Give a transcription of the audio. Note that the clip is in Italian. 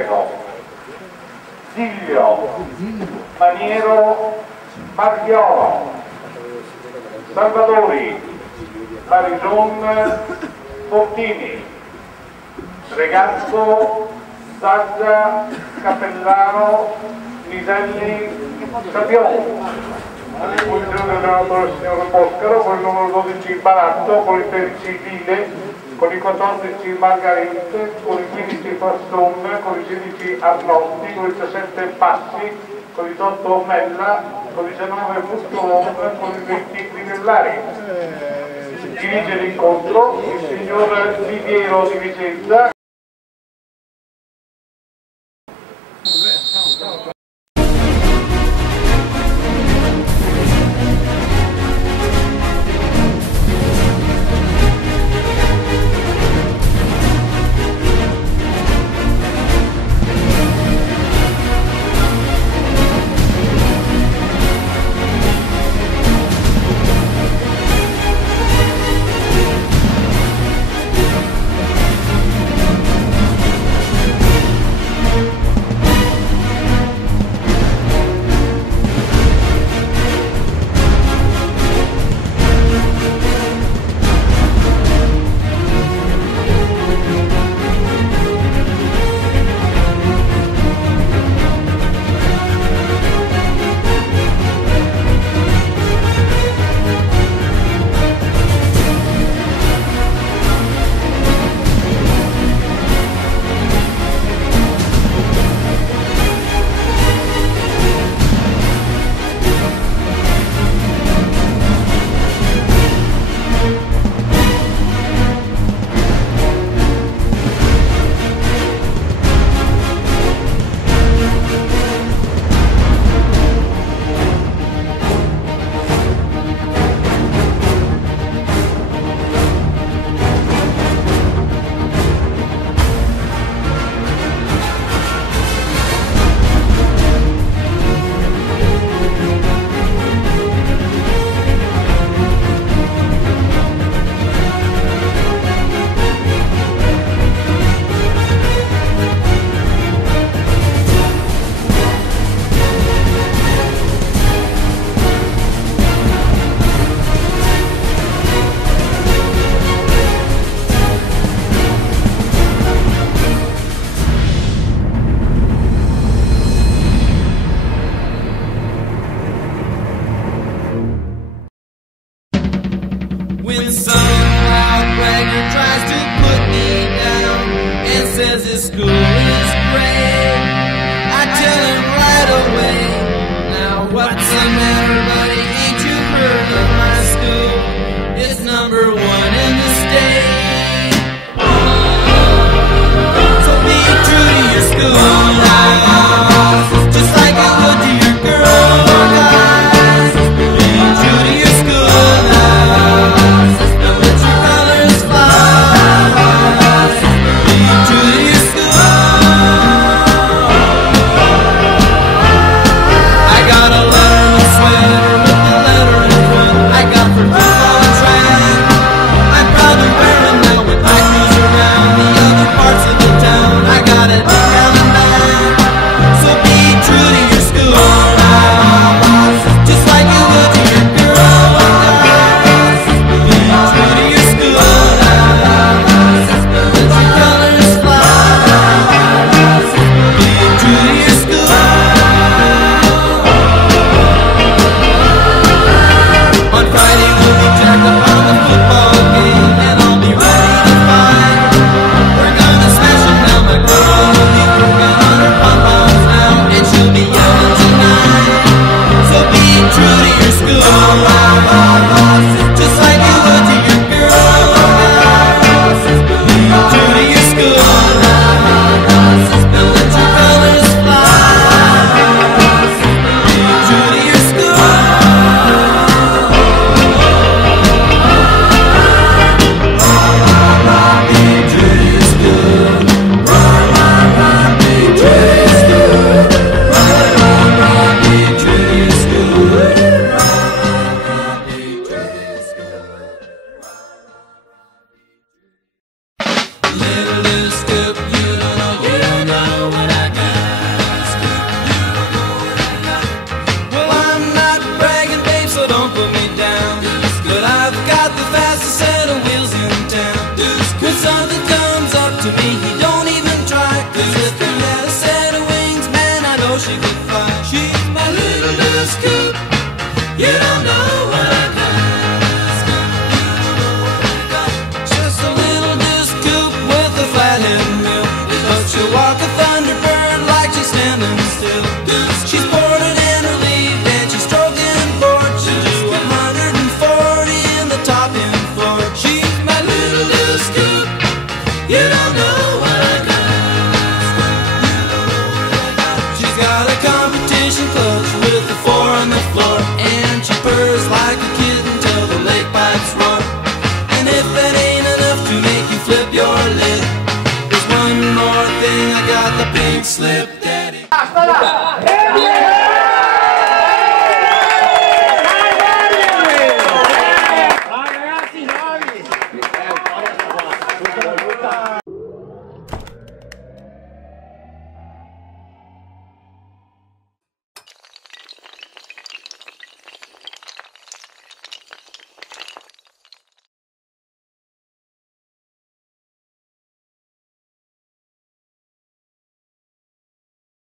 Persego, Giglio, Maniero, Marchiolo, Salvadori, Marison, Fortini, Regazzo, Zaggia, Cappellano, Niselli, Sapione. A disposizione dell'allenatore signor Boscaro con il numero 12 Baratto, con il 13 Vile, con il 14 Margarete, con il 15 Fasson, con il 16 Arnotti, con il 17 Passi, con il 18 Mella, con il 19 Muscolone, con il 20 Grinellari. Dirige l'incontro il signor Viviero di Vicenza. When some loud bragger tries to put me down and says his school is great, I tell him right away, now what's the matter, buddy? Ain't you heard of my school? It's number 1 in the state. So be true to your school now, just like I would to your girl, guys. Be true to your school now. I gotta learn to swim. got the pink slip, daddy.